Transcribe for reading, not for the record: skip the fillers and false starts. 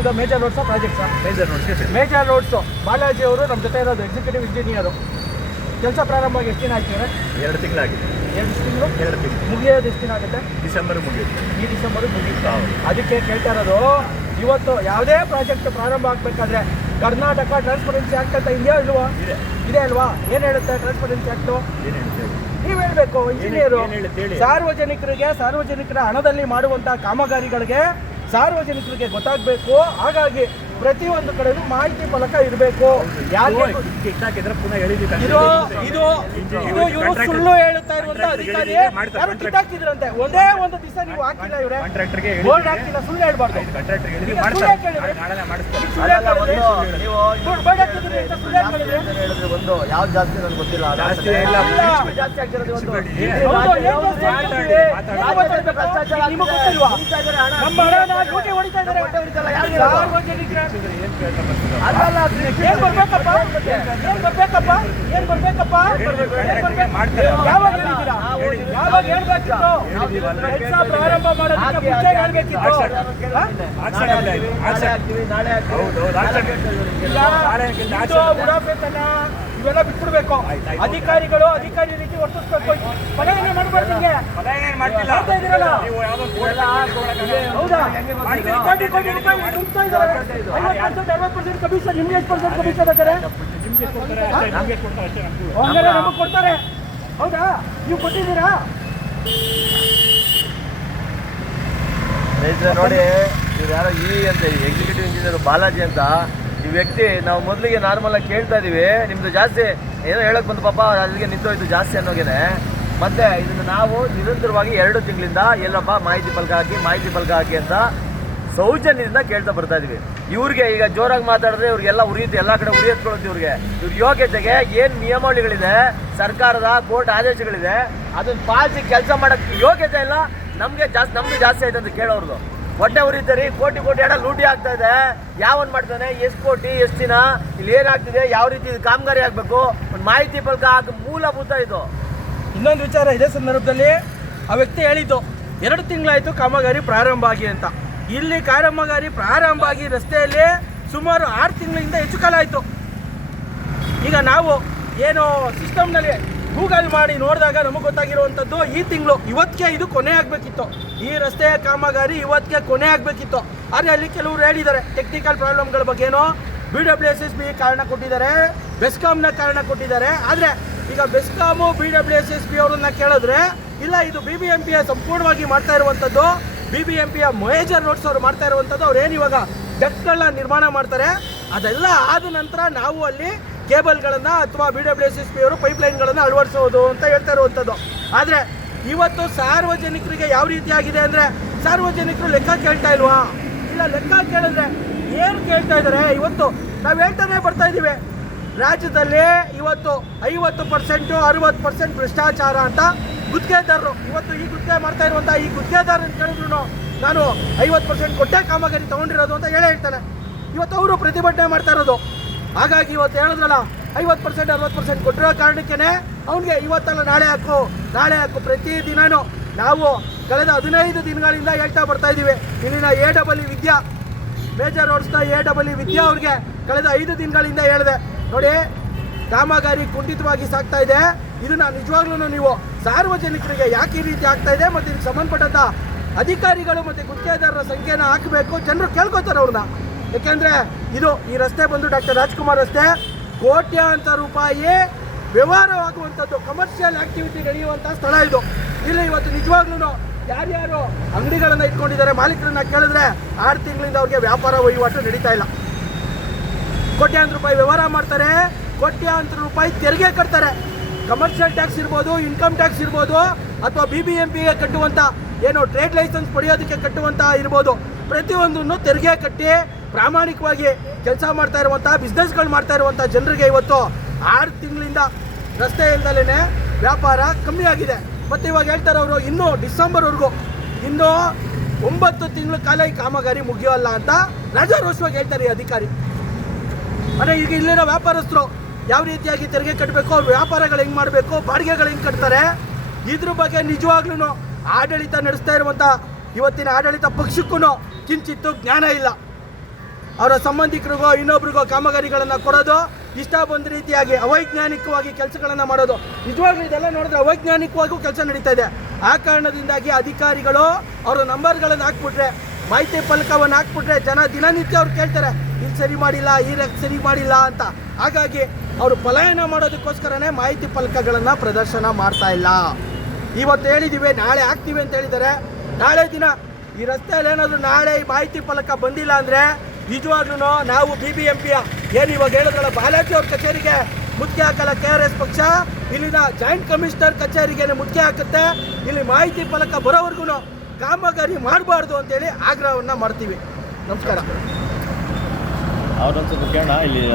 ಇದು ಮೇಜರ್ ರೋಡ್ಸಾ ಪ್ರಾಜೆಕ್ಟ್ಸಾ? Major roads. ಬಾಲಾಜಿ ಅವರು ನಮ್ಮ ಜೊತೆ ಇರೋದು ಎಕ್ಸಿಕ್ಯೂಟಿವ್ ಇಂಜಿನಿಯರು. ಕೆಲಸ ಪ್ರಾರಂಭ ಆಗಿ ಎಷ್ಟು ದಿನ ಆಯ್ತು? 2 ತಿಂಗಳಾಗಿದೆ. 2 ತಿಂಗಳು ಮುಗಿಯೋದು ಎಷ್ಟು ದಿನ ಆಗುತ್ತೆ? ಡಿಸೆಂಬರ್ ಮುಗಿಯುತ್ತೆ. ಈ ಡಿಸೆಂಬರ್ ಮುಗಿಯುತ್ತೆ. ಅದಕ್ಕೆ ಕೇಳ್ತಾ ಇರೋದು, ಇವತ್ತು ಯಾವುದೇ ಪ್ರಾಜೆಕ್ಟ್ ಪ್ರಾರಂಭ ಆಗಬೇಕಾದ್ರೆ ಕರ್ನಾಟಕ ಟ್ರಾನ್ಸ್ಪರೆನ್ಸಿ ಆಕ್ಟ್ ಅಂತ ಇದೆಯಾ ಇಲ್ವಾ? ಇದೆ ಅಲ್ವಾ? ಏನು ಹೇಳುತ್ತೆ ಟ್ರಾನ್ಸ್ಪರೆನ್ಸಿ ಆಕ್ಟು? ನೀವು ಹೇಳಬೇಕು. ಇಂಜಿನಿಯರು ಸಾರ್ವಜನಿಕರ ಹಣದಲ್ಲಿ ಮಾಡುವಂತಹ ಕಾಮಗಾರಿಗಳಿಗೆ ಸಾರ್ವಜನಿಕರಿಗೆ ಗೊತ್ತಾಗಬೇಕು. ಹಾಗಾಗಿ ಪ್ರತಿಯೊಂದು ಕಡೆಗೂ ಮಾಹಿತಿ ಫಲಕ ಇರಬೇಕು. ಇವರು ಸುಳ್ಳು ಹೇಳುತ್ತಾ ಇರುವಂತ ಅಧಿಕಾರಿ ಯಾರು ಕಿತ್ತಾಕಿದ್ರಂತೆ. ಒಂದೇ ಒಂದು ದಿವಸ ನೀವು ಹಾಕಿಲ್ಲ, ಇವರೇ ಬೋರ್ಡ್ ಹಾಕಿಲ್ಲ. ಸುಳ್ಳು ಹೇಳ್ಬಾರ್ದು. ಒಂದು ಯಾವ್ದು ಜಾಸ್ತಿ ನನಗೆ ಗೊತ್ತಿಲ್ಲ. ನಿಮಗೆ ಗೊತ್ತಿಲ್ವಾ? ನಮ್ಮ ಹಣನ ಲೂಟಿ ಹೊಡಿತಾ ಇದ್ದಾರೆ. ಏನ್ ಬರ್ಬೇಕಪ್ಪ? ಯಾವಾಗ ಹೇಳಿದ್ದೀರಾ? ಯಾವಾಗ ಹೇಳ್ಬೇಕಿತ್ತು? ಕೆಲಸ ಪ್ರಾರಂಭ ಮಾಡೋದಕ್ಕೆ ಮುಂಚೆ ಹೇಳ್ಬೇಕಿತ್ತು. ಉಡಾಫೆತನ ಇವೆಲ್ಲ ಬಿಟ್ಬಿಡ್ಬೇಕು. ಅಧಿಕಾರಿ ರೀತಿ ವರ್ತಿಸ್ಬೇಕು. ಪಲಾಯನೆ ಮಾಡಬಾರ್ದು. ಹೌದಾ? 60% ಕಮಿಷನ್. ನಿಮ್ಗೆ ಎಷ್ಟು % ಕಮಿಷನ್ ಬೇಕಾರೆ? ಹಂಗಾರೆ ನಮಗೆ ಕೊಡ್ತಾರೆ. ಹೌದಾ? ನೀವು ಕೊಟ್ಟಿದ್ದೀರಾ? ನೋಡಿ, ಇವ್ರು ಯಾರೋ ಅಂತ ಎಕ್ಸಿಕ್ಯೂಟಿವ್ ಇಂಜಿನಿಯರ್ ಬಾಲಾಜಿ ಅಂತ ಈ ವ್ಯಕ್ತಿ. ನಾವು ಮೊದಲಿಗೆ ನಾರ್ಮಲ್ ಆಗಿ ಕೇಳ್ತಾ ಇದೀವಿ, ನಿಮ್ದು ಜಾಸ್ತಿ ಏನೋ ಹೇಳಕ್ ಬಂದು ಪಾಪ ಅಲ್ಲಿಗೆ ನಿಂತೋಯ್ತು ಜಾಸ್ತಿ ಅನ್ನೋಗೇನೆ. ಮತ್ತೆ ಇದನ್ನು ನಾವು ನಿರಂತರವಾಗಿ 2 ತಿಂಗಳಿಂದ ಎಲ್ಲಪ್ಪ ಮಾಹಿತಿ ಫಲಕ ಹಾಕಿ ಅಂತ ಸೌಜನ್ಯದಿಂದ ಕೇಳ್ತಾ ಬರ್ತಾ ಇದೀವಿ. ಇವ್ರಿಗೆ ಈಗ ಜೋರಾಗಿ ಮಾತಾಡಿದ್ರೆ ಇವ್ರಿಗೆಲ್ಲ ಉರಿಯುತ್ತೆ, ಎಲ್ಲ ಕಡೆ ಉರಿ ಎತ್ಕೊಳ್ಳುತ್ತೆ. ಇವ್ರ ಯೋಗ್ಯತೆಗೆ ಏನು ನಿಯಮಾವಳಿಗಳಿದೆ, ಸರ್ಕಾರದ ಕೋರ್ಟ್ ಆದೇಶಗಳಿದೆ, ಅದನ್ನ ಪಾಲಿಸಿ ಕೆಲಸ ಮಾಡೋಕ್ಕೆ ಯೋಗ್ಯತೆ ಇಲ್ಲ. ನಮ್ದು ಜಾಸ್ತಿ ಆಯ್ತು ಅಂತ ಕೇಳೋರ್ದು ಹೊಟ್ಟೆ ಉರಿತಾರೆ. ಕೋಟಿ ಹಣ ಲೂಟಿ ಆಗ್ತಾ ಇದೆ. ಯಾವನ್ ಮಾಡ್ತಾನೆ? ಎಷ್ಟು ಕೋಟಿ, ಎಷ್ಟು ದಿನ, ಇಲ್ಲಿ ಏನಾಗ್ತಿದೆ, ಯಾವ ರೀತಿ ಕಾಮಗಾರಿ ಆಗಬೇಕು, ಒಂದು ಮಾಹಿತಿ ಫಲಕ ಹಾಕಿ ಮೂಲಭೂತ ಇದು. ಇನ್ನೊಂದು ವಿಚಾರ ಇದೇ ಸಂದರ್ಭದಲ್ಲಿ ಆ ವ್ಯಕ್ತಿ ಹೇಳಿದ್ದು 2 ತಿಂಗಳಾಯಿತು ಕಾಮಗಾರಿ ಪ್ರಾರಂಭ ಆಗಿ ಅಂತ. ಇಲ್ಲಿ ಕಾಮಗಾರಿ ಪ್ರಾರಂಭ ಆಗಿ ರಸ್ತೆಯಲ್ಲಿ ಸುಮಾರು 6 ತಿಂಗಳಿಂದ ಹೆಚ್ಚು ಕಾಲ ಆಯಿತು. ಈಗ ನಾವು ಏನು ಸಿಸ್ಟಮ್ನಲ್ಲಿ ಗೂಗಲ್ ಮಾಡಿ ನೋಡಿದಾಗ ನಮಗೆ ಗೊತ್ತಾಗಿರುವಂಥದ್ದು ಈ ತಿಂಗಳು ಇವತ್ತಿಗೆ ಇದು ಕೊನೆ ಆಗಬೇಕಿತ್ತು. ಈ ರಸ್ತೆಯ ಕಾಮಗಾರಿ ಇವತ್ತಿಗೆ ಕೊನೆ ಆಗಬೇಕಿತ್ತು. ಆದರೆ ಅಲ್ಲಿ ಕೆಲವರು ಹೇಳಿದ್ದಾರೆ ಟೆಕ್ನಿಕಲ್ ಪ್ರಾಬ್ಲಮ್ಗಳ ಬಗ್ಗೆನೋ BWSSB ಕಾರಣ ಕೊಟ್ಟಿದ್ದಾರೆ, ಬೆಸ್ಕಾಂನ ಕಾರಣ ಕೊಟ್ಟಿದ್ದಾರೆ. ಆದರೆ ಈಗ ಬೆಸ್ಕಾಮು BWSSB ಅವರನ್ನ ಕೇಳಿದ್ರೆ ಇಲ್ಲ, ಇದು BBMP ಸಂಪೂರ್ಣವಾಗಿ ಮಾಡ್ತಾ ಇರುವಂಥದ್ದು, BBMP ಮೇಜರ್ ರೋಡ್ಸ್ ಅವರು ಮಾಡ್ತಾ ಇರುವಂಥದ್ದು. ಅವ್ರು ಏನು ಇವಾಗ ಡಕ್ಟ್ಗಳನ್ನ ನಿರ್ಮಾಣ ಮಾಡ್ತಾರೆ, ಅದೆಲ್ಲ ಆದ ನಂತರ ನಾವು ಅಲ್ಲಿ ಕೇಬಲ್ಗಳನ್ನು ಅಥವಾ BWSSB ಅವರು ಪೈಪ್ಲೈನ್ಗಳನ್ನು ಅಳವಡಿಸೋದು ಅಂತ ಹೇಳ್ತಾ ಇರುವಂಥದ್ದು. ಆದರೆ ಇವತ್ತು ಸಾರ್ವಜನಿಕರಿಗೆ ಯಾವ ರೀತಿ ಆಗಿದೆ ಅಂದರೆ, ಸಾರ್ವಜನಿಕರು ಲೆಕ್ಕ ಕೇಳ್ತಾ ಇಲ್ವಾ? ಇಲ್ಲ, ಲೆಕ್ಕ ಕೇಳಿದ್ರೆ ಏನು ಕೇಳ್ತಾ ಇದ್ದಾರೆ? ಇವತ್ತು ನಾವು ಹೇಳ್ತಾನೆ ಬರ್ತಾ ಇದ್ದೀವಿ, ರಾಜ್ಯದಲ್ಲಿ ಇವತ್ತು 50% 60% ಭ್ರಷ್ಟಾಚಾರ ಅಂತ ಗುತ್ತಿಗೆದಾರರು. ಇವತ್ತು ಈ ಗುತ್ತಿಗೆ ಮಾಡ್ತಾ ಇರುವಂಥ ಈ ಗುತ್ತಿಗೆದಾರನ ಕೇಳಿದ್ರು ನಾನು 50% ಕೊಟ್ಟೆ ಕಾಮಗಾರಿ ತೊಗೊಂಡಿರೋದು ಅಂತ ಹೇಳ್ತಾನೆ. ಇವತ್ತು ಅವರು ಪ್ರತಿಭಟನೆ ಮಾಡ್ತಾ ಇರೋದು. ಹಾಗಾಗಿ ಇವತ್ತು ಹೇಳಿದ್ರಲ್ಲ 50% 60% ಕೊಟ್ಟಿರೋ ಕಾರಣಕ್ಕೇ ಅವನಿಗೆ ಇವತ್ತಲ್ಲ ನಾಳೆ ಹಾಕು ಪ್ರತಿದಿನನೂ ನಾವು ಕಳೆದ 15 ದಿನಗಳಿಂದ ಹೇಳ್ತಾ ಬರ್ತಾ ಇದ್ದೀವಿ. ಇಲ್ಲಿನ AEE ವಿದ್ಯಾ ಮೇಜರ್ ರೋಡ್ಸ್ನ AEE ವಿದ್ಯಾ ಅವ್ರಿಗೆ ಕಳೆದ 5 ದಿನಗಳಿಂದ ಹೇಳಿದೆ, ನೋಡಿ ಕಾಮಗಾರಿ ಕುಂಠಿತವಾಗಿ ಸಾಗ್ತಾ ಇದೆ. ಇದನ್ನ ನಿಜವಾಗ್ಲೂ ನೀವು ಸಾರ್ವಜನಿಕರಿಗೆ ಯಾಕೆ ಈ ರೀತಿ ಆಗ್ತಾ ಇದೆ ಮತ್ತು ಇದಕ್ಕೆ ಸಂಬಂಧಪಟ್ಟಂಥ ಅಧಿಕಾರಿಗಳು ಮತ್ತು ಗುತ್ತಿಗೆದಾರರ ಸಂಖ್ಯೆನ ಹಾಕಬೇಕು. ಜನರು ಕೇಳ್ಕೊತಾರೆ ಅವ್ರನ್ನ. ಯಾಕೆಂದರೆ ಈ ರಸ್ತೆ ಬಂದು ಡಾಕ್ಟರ್ ರಾಜ್ಕುಮಾರ್ ರಸ್ತೆ, ಕೋಟ್ಯಾಂತರ ರೂಪಾಯಿ ವ್ಯವಹಾರವಾಗುವಂಥದ್ದು, ಕಮರ್ಷಿಯಲ್ ಆಕ್ಟಿವಿಟಿ ನಡೆಯುವಂಥ ಸ್ಥಳ ಇದು. ಇಲ್ಲಿ ಇವತ್ತು ನಿಜವಾಗ್ಲೂ ಯಾರ್ಯಾರು ಅಂಗಡಿಗಳನ್ನು ಇಟ್ಕೊಂಡಿದ್ದಾರೆ ಮಾಲೀಕರನ್ನ ಕೇಳಿದ್ರೆ 6 ತಿಂಗಳಿಂದ ಅವ್ರಿಗೆ ವ್ಯಾಪಾರ ವಹಿವಾಟು ನಡೀತಾ ಇಲ್ಲ. ಕೋಟ್ಯಾಂತರ ರೂಪಾಯಿ ವ್ಯವಹಾರ ಮಾಡ್ತಾರೆ, ಕೋಟ್ಯಾಂತರ ರೂಪಾಯಿ ತೆರಿಗೆ ಕಟ್ತಾರೆ. ಕಮರ್ಷಿಯಲ್ ಟ್ಯಾಕ್ಸ್ ಇರ್ಬೋದು, ಇನ್ಕಮ್ ಟ್ಯಾಕ್ಸ್ ಇರ್ಬೋದು, ಅಥವಾ BBMPಗೆ ಕಟ್ಟುವಂಥ ಏನು ಟ್ರೇಡ್ ಲೈಸೆನ್ಸ್ ಪಡೆಯೋದಕ್ಕೆ ಕಟ್ಟುವಂಥ ಇರ್ಬೋದು, ಪ್ರತಿಯೊಂದನ್ನು ತೆರಿಗೆ ಕಟ್ಟಿ ಪ್ರಾಮಾಣಿಕವಾಗಿ ಕೆಲಸ ಮಾಡ್ತಾ ಇರುವಂಥ ಬಿಸ್ನೆಸ್ಗಳು ಮಾಡ್ತಾ ಇರುವಂಥ ಜನರಿಗೆ ಇವತ್ತು 6 ತಿಂಗಳಿಂದ ರಸ್ತೆ ಇಲ್ದಲೇ ವ್ಯಾಪಾರ ಕಮ್ಮಿ ಆಗಿದೆ. ಮತ್ತು ಇವಾಗ ಹೇಳ್ತಾರೆ ಅವರು ಇನ್ನೂ ಡಿಸೆಂಬರ್ವರೆಗೂ ಇನ್ನೂ 9 ತಿಂಗಳ ಕಾಲ ಈ ಕಾಮಗಾರಿ ಮುಗಿಯೋಲ್ಲ ಅಂತ ರಾಜಾರೋಷವಾಗಿ ಹೇಳ್ತಾರೆ ಈ ಅಧಿಕಾರಿ. ಅಂದರೆ ಈಗ ಇಲ್ಲಿರೋ ವ್ಯಾಪಾರಸ್ಥರು ಯಾವ ರೀತಿಯಾಗಿ ತೆರಿಗೆ ಕಟ್ಟಬೇಕು, ಅವ್ರ ವ್ಯಾಪಾರಗಳು ಹೆಂಗೆ ಮಾಡಬೇಕು, ಬಾಡಿಗೆಗಳು ಹೆಂಗೆ ಕಟ್ತಾರೆ, ಇದ್ರ ಬಗ್ಗೆ ನಿಜವಾಗ್ಲೂ ಆಡಳಿತ ನಡೆಸ್ತಾ ಇರುವಂಥ ಇವತ್ತಿನ ಆಡಳಿತ ಪಕ್ಷಕ್ಕೂ ಕಿಂಚಿತ್ತು ಜ್ಞಾನ ಇಲ್ಲ. ಅವರ ಸಂಬಂಧಿಕರಿಗೋ ಇನ್ನೊಬ್ರಿಗೋ ಕಾಮಗಾರಿಗಳನ್ನು ಕೊಡೋದು, ಇಷ್ಟ ಬಂದ ರೀತಿಯಾಗಿ ಅವೈಜ್ಞಾನಿಕವಾಗಿ ಕೆಲಸಗಳನ್ನು ಮಾಡೋದು. ನಿಜವಾಗ್ಲೂ ಇದೆಲ್ಲ ನೋಡಿದ್ರೆ ಅವೈಜ್ಞಾನಿಕವಾಗೂ ಕೆಲಸ ನಡೀತಾ ಇದೆ. ಆ ಕಾರಣದಿಂದಾಗಿ ಅಧಿಕಾರಿಗಳು ಅವರ ನಂಬರ್ಗಳನ್ನು ಹಾಕ್ಬಿಟ್ರೆ, ಮಾಹಿತಿ ಫಲಕವನ್ನು ಹಾಕ್ಬಿಟ್ರೆ ಜನ ದಿನನಿತ್ಯ ಅವ್ರು ಕೇಳ್ತಾರೆ, ಇಲ್ಲಿ ಸರಿ ಮಾಡಿಲ್ಲ, ಈ ಸರಿ ಮಾಡಿಲ್ಲ ಅಂತ. ಹಾಗಾಗಿ ಅವರು ಪಲಾಯನ ಮಾಡೋದಕ್ಕೋಸ್ಕರನೇ ಮಾಹಿತಿ ಫಲಕಗಳನ್ನು ಪ್ರದರ್ಶನ ಮಾಡ್ತಾ ಇಲ್ಲ. ಇವತ್ತು ಹೇಳಿದ್ದೀವಿ, ನಾಳೆ ಹಾಕ್ತೀವಿ ಅಂತ ಹೇಳಿದ್ದಾರೆ. ನಾಳೆ ದಿನ ಈ ರಸ್ತೆಯಲ್ಲಿ ಏನಾದರೂ ನಾಳೆ ಈ ಮಾಹಿತಿ ಫಲಕ ಬಂದಿಲ್ಲ ಅಂದರೆ ನಿಜವಾಗ್ಲೂ ನಾವು BBMPಯ ಏನು ಇವಾಗ ಹೇಳಿದ್ರಲ್ಲ ಬಾಲಾಜಿ ಅವ್ರ ಕಚೇರಿಗೆ ಮುತ್ತಿಗೆ ಹಾಕಲ್ಲ KRS ಪಕ್ಷ, ಇಲ್ಲಿನ ಜಾಯಿಂಟ್ ಕಮಿಷನರ್ ಕಚೇರಿಗೆ ಮುತ್ತಿಗೆ ಹಾಕುತ್ತೆ. ಇಲ್ಲಿ ಮಾಹಿತಿ ಫಲಕ ಬರೋವರೆಗೂ ಕಾಮಗಾರಿ ಮಾಡಬಾರ್ದು ಅಂತೇಳಿ ಆಗ್ರಹವನ್ನು ಮಾಡ್ತೀವಿ. ನಮಸ್ಕಾರ. ಅವ್ರೊಂದು ಕೇಳೋಣ ಇಲ್ಲಿ